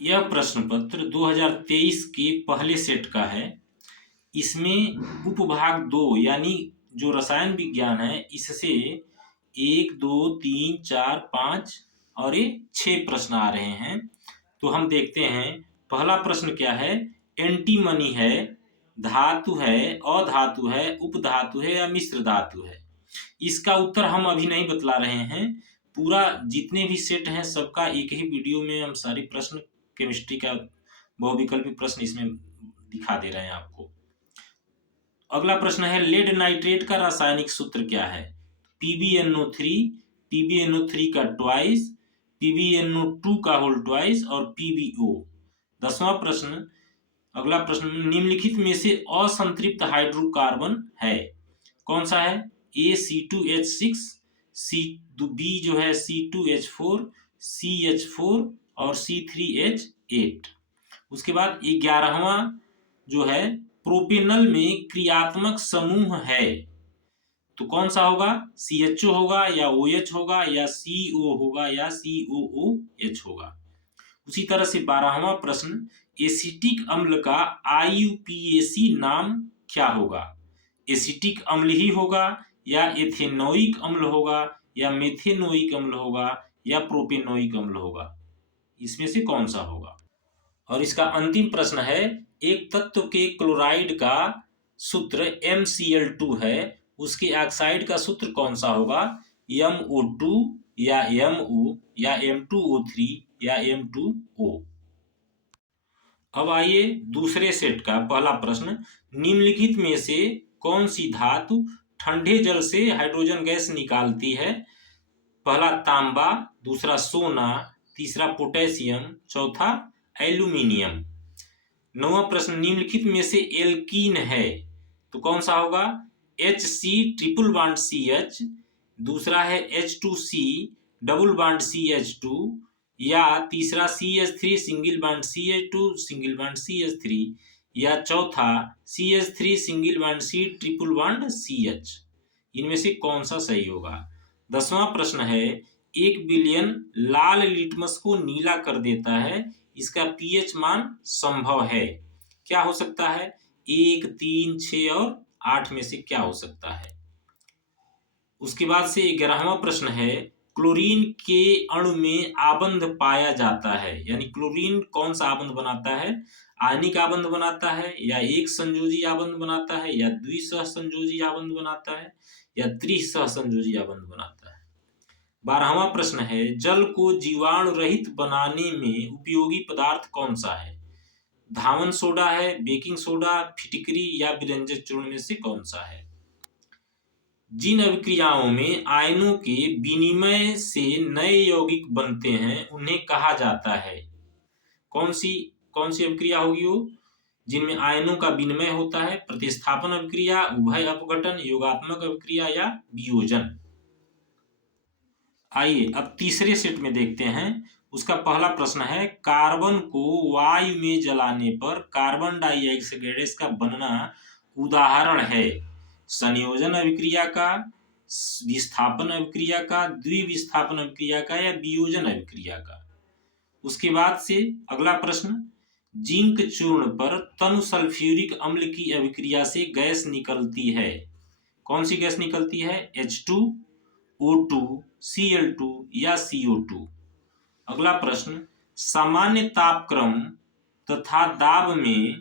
यह प्रश्न पत्र 2023 के पहले सेट का है। इसमें उपभाग 2 यानी जो रसायन विज्ञान है इससे 1, 2, 3, 4, 5 और ये 6 प्रश्न आ रहे हैं। तो हम देखते हैं पहला प्रश्न क्या है। एंटीमनी है, धातु है, अधातु है, उपधातु है या मिश्र धातु है। इसका उत्तर हम अभी नहीं बतला रहे हैं। पूरा जितने भी सेट हैं सबका एक ही वीडियो में हम सारे प्रश्न केमिस्ट्री का बहुविकल्पी प्रश्न इसमें दिखा दे रहे हैं आपको। अगला प्रश्न है लेड नाइट्रेट का रासायनिक सूत्र क्या है। PbNO3, PbNO3 का ट्वाइस, PbNO2 का होल ट्वाइस और PbO। 10वां प्रश्न, अगला प्रश्न, निम्नलिखित में से असंतृप्त हाइड्रोकार्बन है, कौन सा है। A C2H6, B जो है C2H4, CH4 और C3H8। उसके बाद 11वां जो है प्रोपेनल में क्रियात्मक समूह है, तो कौन सा होगा। CHO होगा या OH होगा या CO होगा या COOH होगा। उसी तरह से 12वां प्रश्न, एसिटिक अम्ल का IUPAC नाम क्या होगा। एसिटिक अम्ल ही होगा या एथेनोइक अम्ल होगा या मेथेनोइक अम्ल होगा या प्रोपेनोइक अम्ल होगा, इसमें से कौन सा होगा। और इसका अंतिम प्रश्न है एक तत्व के क्लोराइड का सूत्र MCl2 है, उसके ऑक्साइड का सूत्र कौन सा होगा। MO2 या MO या M2O3 या M2O। अब आइए दूसरे सेट का पहला प्रश्न, निम्नलिखित में से कौन सी धातु ठंडे जल से हाइड्रोजन गैस निकालती है। पहला तांबा, दूसरा सोना, तीसरा पोटेशियम, चौथा एल्यूमिनियम। 9वां प्रश्न, निम्नलिखित में से एल्कीन है, तो कौन सा होगा। HC ट्रिपल बॉन्ड CH, दूसरा है H2C डबल बॉन्ड CH2 या तीसरा CH3 single bond CH2 single bond CH3 या चौथा CH3 single bond C triple bond CH। इनमें से कौन सा सही होगा। 10वां प्रश्न है 1 बिलियन लाल लिटमस को नीला कर देता है, इसका pH मान संभव है, क्या हो सकता है। 1, 3, 6 और 8 में से क्या हो सकता है। उसके बाद से 11वां प्रश्न है क्लोरीन के अणु में आबंध पाया जाता है, यानी क्लोरीन कौन सा आबंध बनाता है। आयनिक आबंध बनाता है या एक संयोजी आबंध बनाता है या द्विसह संयोजी आबंध बनाता है या त्रिसह संयोजी आबंध बनाता है। 12वां प्रश्न है जल को जीवाणु रहित बनाने में उपयोगी पदार्थ कौन सा है। धावन सोडा है, बेकिंग सोडा, फिटकरी या विरंजक चूर्ण में से कौन सा है। जिन अभिक्रियाओं में आयनों के विनिमय से नए यौगिक बनते हैं उन्हें कहा जाता है। कौन सी अभिक्रिया होगी वो, जिनमें आयनों का विनिमय होता है। प्रतिस्थापन अभिक्रिया, उभय अपघटन, योगात्मक अभिक्रिया या वियोजन। आइए अब तीसरे सेट में देखते हैं। उसका पहला प्रश्न है कार्बन को वायु में जलाने पर कार्बन डाइऑक्साइड गैस का बनना उदाहरण है संयोजन अभिक्रिया का, विस्थापन अभिक्रिया का, द्विविस्थापन अभिक्रिया का या वियोजन अभिक्रिया का। उसके बाद से अगला प्रश्न, जिंक चूर्ण पर तनु सल्फ्यूरिक अम्ल की अभिक्रिया से गैस निकलती है, कौन सी गैस निकलती है। H2, O2, Cl2 या CO2। अगला प्रश्न, सामान्य तापक्रम तथा दाब में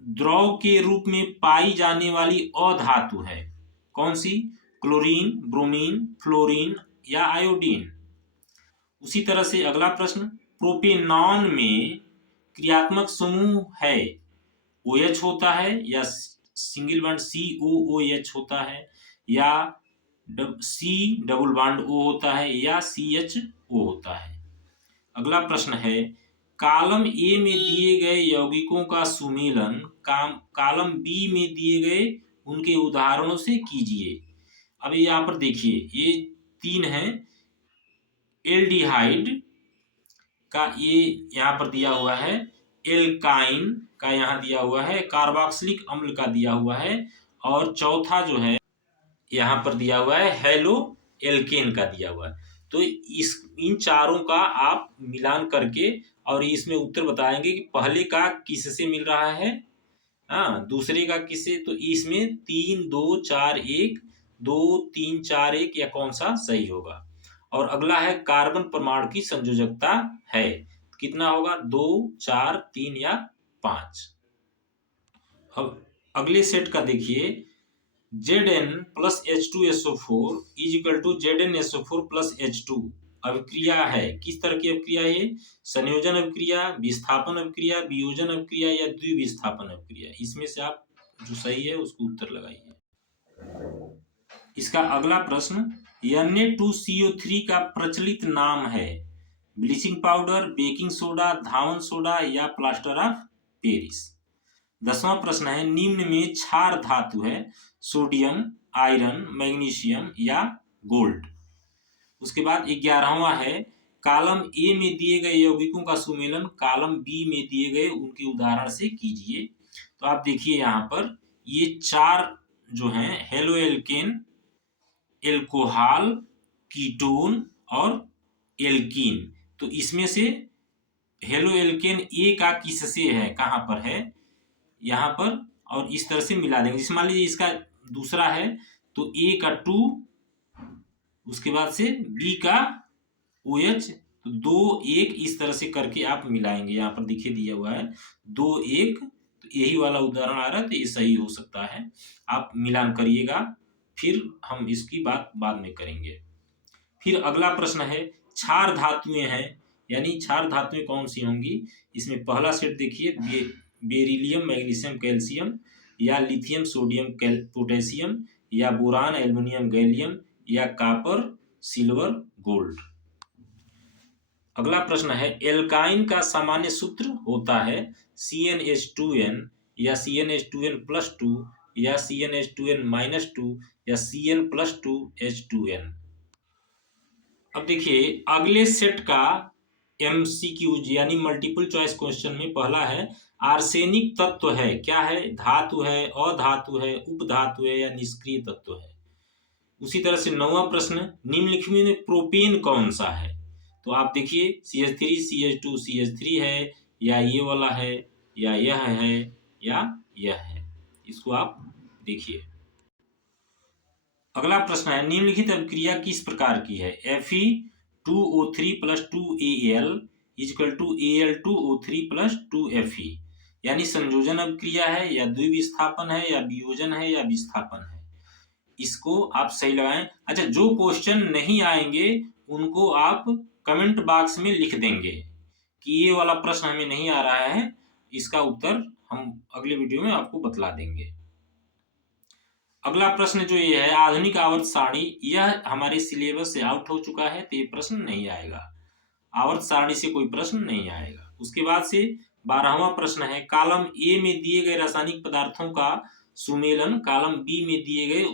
द्रव के रूप में पाई जाने वाली अधातु है, कौन सी। क्लोरीन, ब्रोमीन, फ्लोरीन या आयोडीन। उसी तरह से अगला प्रश्न, प्रोपेनॉन में क्रियात्मक समूह है, OH होता है या सिंगल बॉन्ड COOH होता है या C डबल बॉन्ड O होता है या CHO होता है। अगला प्रश्न है कॉलम ए में दिए गए यौगिकों का सुमेलन कॉलम बी में दिए गए उनके उदाहरणों से कीजिए। अब यहाँ पर देखिए ये 3 हैं। एल्डिहाइड का ये यहाँ पर दिया हुआ है, एल्काइन का यहाँ दिया हुआ है, कार्बोक्सिलिक अम्ल का दिया हुआ है और चौथा जो है यहाँ पर दिया हुआ है हेलो एल्केन का दिया हुआ है। तो इन चारों का आप मिलान करके और इसमें उत्तर बताएंगे कि पहले का किससे मिल रहा है, हाँ, दूसरे का किससे। तो इसमें 3 2 4 1, 2 3 4 1 या कौन सा सही होगा। और अगला है कार्बन परमाणु की संयोजकता है, कितना होगा, 2 4 3 या 5। अब अगले सेट का देखिए, Zn plus H2SO4 is equal to ZnSO4 plus H2 अभिक्रिया है। किस तरह की अभिक्रिया है ये, संयोजन अभिक्रिया, विस्थापन अभिक्रिया, वियोजन अभिक्रिया या द्विविस्थापन अभिक्रिया। इसमें से आप जो सही है उसको उत्तर लगाइए। इसका अगला प्रश्न, Na2CO3 का प्रचलित नाम है, ब्लीचिंग पाउडर, बेकिंग सोडा, धावन सोडा या प्लास्टर ऑफ पेरिस। 10वां प्रश्न है, निम्न में क्षार धातु है, सोडियम, आयरन, मैग्नीशियम या गोल्ड। उसके बाद 11वां है, कॉलम ए में दिए गए यौगिकों का सुमेलन कॉलम बी में दिए गए उनके उदाहरण से कीजिए। तो आप देखिए यहाँ पर ये 4 जो हैं, हेलो एल्केन, एल्कोहल, कीटोन और एल्कीन। तो इसमें से हेलो एल्केन ए का किससे है, कहाँ पर है, यहाँ पर, और इस तरह से मिला देंगे। जैसे मान लीजिए इसका दूसरा है तो ए का 2, उसके बाद से बी का OH, तो 2 1 इस तरह से करके आप मिलाएंगे। यहाँ पर दिखे दिया हुआ है 2 1, तो यही वाला उदाहरण आ रहा है, तो ये सही हो सकता है। आप मिलान करिएगा, फिर हम इसकी बात बाद में करेंगे। फिर अगला प्रश्न है, क्षार धातुएं हैं, यानी क्षार धातुएं कौन सी होंगी। इसमें पहला सेट देखिए, बेरिलियम, मैग्नीशियम, कैल्शियम या लिथियम, सोडियम, पोटेशियम या बोरान, एल्युमिनियम, गैलियम या कॉपर, सिल्वर, गोल्ड। अगला प्रश्न है, एल्काइन का सामान्य सूत्र होता है CnH2n या CnH2n+2 या CnH2n-2 या Cn+2H2n। अब देखिए अगले सेट का MCQ यानी मल्टीपल चॉइस क्वेश्चन में पहला है, आर्सेनिक तत्व है, क्या है, धातु है, अधातु है, उपधातु है या निष्क्रिय तत्व है। उसी तरह से 9वां प्रश्न, निम्नलिखित में प्रोपेन कौन सा है। तो आप देखिए CH3 CH2 CH3 है, या ये वाला है, या यह है, या यह है। इसको आप देखिए। अगला प्रश्न है, निम्नलिखित अभिक्रिया किस प्रकार की है, Fe2O3 + 2Al = Al2O3 + 2Fe, यानी संयोजन अभिक्रिया है या द्विविस्थापन है या वियोजन है या विस्थापन है। इसको आप सही लगाएं। अच्छा, जो क्वेश्चन नहीं आएंगे उनको आप कमेंट बॉक्स में लिख देंगे कि ये वाला प्रश्न हमें नहीं आ रहा है, इसका उत्तर हम अगले वीडियो में आपको बतला देंगे। अगला प्रश्न जो ये है, आधुनिक आवर्त सारणी, यह हमारे सिलेबस से आउट हो चुका है, तो ये प्रश्न नहीं आएगा, आवर्त सारणी से कोई प्रश्न नहीं आएगा। उसके बाद से 12वां प्रश्न है, कॉलम ए में दिए गए रासायनिक पदार्थों का सुमेलन कॉलम बी में दिए गए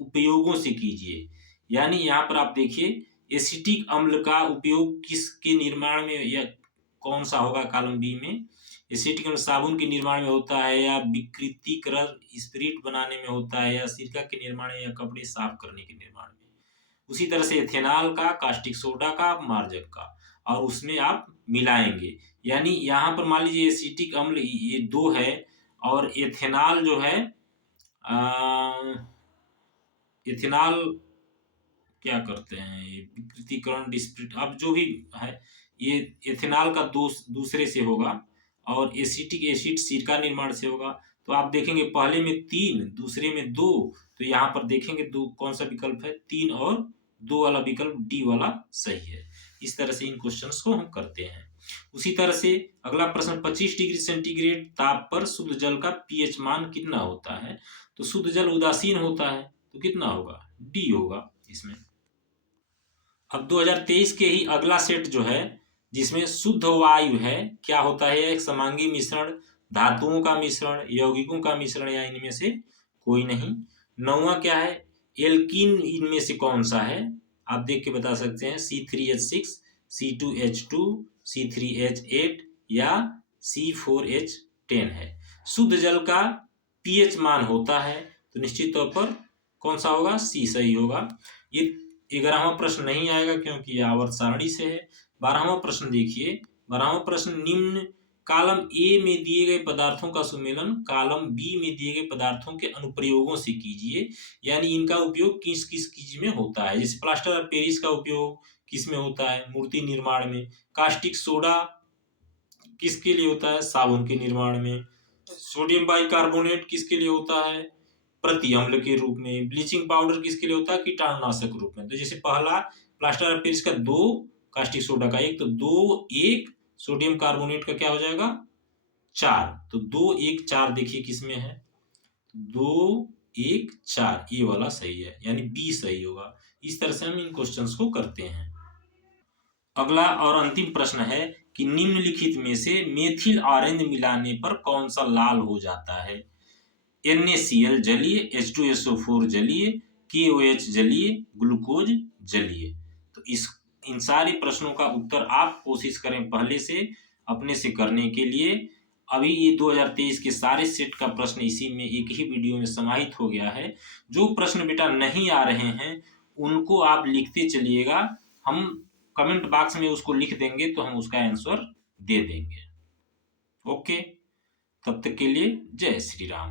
उपयोगों से कीजिए। यानी यहाँ पर आप देखिए, एसिटिक अम्ल का उपयोग किसके निर्माण में या कौन सा होगा, कॉलम बी में एसिटिक अम्ल साबुन के निर्माण में होता है, या विकृतिकरण स्पिरिट बनाने में होता है, या सिरका के निर्माण में, या कपड़े साफ करने के निर्माण में। उसी तरह से एथेनॉल का, कास्टिक सोडा का, मार्जक का, और उसमें आप मिलाएंगे। यानी यहाँ पर मान लीजिए एसिटिक अम्ल ये 2 है, और एथेनॉल जो है, एथेनॉल क्या करते हैं, ये विकृतिकरण डिस्प्रिट, अब जो भी है, ये एथेनॉल का दूसरे से होगा, और एसिटिक एसिड सिरका निर्माण से होगा। तो आप देखेंगे पहले में 3, दूसरे में 2, तो यहाँ पर देखेंगे 2 कौन सा विकल्प है, 3 और 2 वाला विकल्प डी वाला सही है। इस तरह से इन क्वेश्चंस को हम करते हैं। उसी तरह से अगला प्रश्न, 25 डिग्री सेंटीग्रेड ताप पर शुद्ध जल का pH मान कितना होता है। तो शुद्ध जल उदासीन होता है, तो कितना होगा, डी होगा इसमें। अब 2023 के ही अगला सेट जो है, जिसमें शुद्ध वायु है, क्या होता है, एक समांगी मिश्रण, धातुओं का मिश्रण, यौगिकों का मिश्रण, या इनमें से कोई नहीं। 9वां क्या है, एल्कीन इनमें से कौन सा है, आप देख के बता सकते हैं, C3H6, C2H2, C3H8 या C4H10 है। शुद्ध जल का pH मान होता है, तो निश्चित तौर पर कौन सा होगा, सी सही होगा। ये 11वां प्रश्न नहीं आएगा क्योंकि यह आवर्त सारणी से है। 12वां प्रश्न देखिए, 12वां प्रश्न निम्न कॉलम ए में दिए गए पदार्थों का सुमेलन कॉलम बी में दिए गए पदार्थों के अनुप्रयोगों से कीजिए, यानी इनका उपयोग किस किस चीज में होता है। जैसे प्लास्टर ऑफ पेरिस का उपयोग किस में होता है, मूर्ति निर्माण में। कास्टिक सोडा किसके लिए होता है, साबुन के निर्माण में। सोडियम बाइकार्बोनेट किसके लिए होता है, प्रति अम्ल के रूप में। ब्लीचिंग पाउडर किसके लिए होता है, कीटाणुनाशक रूप में। तो जैसे पहला प्लास्टर ऑफ पेरिस का 2, कास्टिक सोडा का 1, तो 2 1, सोडियम कार्बोनेट का क्या हो जाएगा 4। तो 2 1 4 देखिए किसमें है, 2 1 4, ये वाला सही है, यानी बी सही होगा। इस तरह से हम इन क्वेश्चंस को करते हैं। अगला और अंतिम प्रश्न है कि निम्नलिखित में से मेथिल ऑरेंज मिलाने पर कौन सा लाल हो जाता है। NaCl जलीय, H2SO4 जलीय, KOH जलीय, ग्लूकोज जलीय। तो इन सारे प्रश्नों का उत्तर आप कोशिश करें पहले से अपने से करने के लिए। अभी ये 2023 के सारे सेट का प्रश्न इसी में एक ही वीडियो में समाहित हो गया है। जो प्रश्न बेटा नहीं आ रहे हैं उनको आप लिखते चलिएगा, हम कमेंट बॉक्स में उसको लिख देंगे तो हम उसका आंसर दे देंगे। ओके, तब तक के लिए जय श्री राम।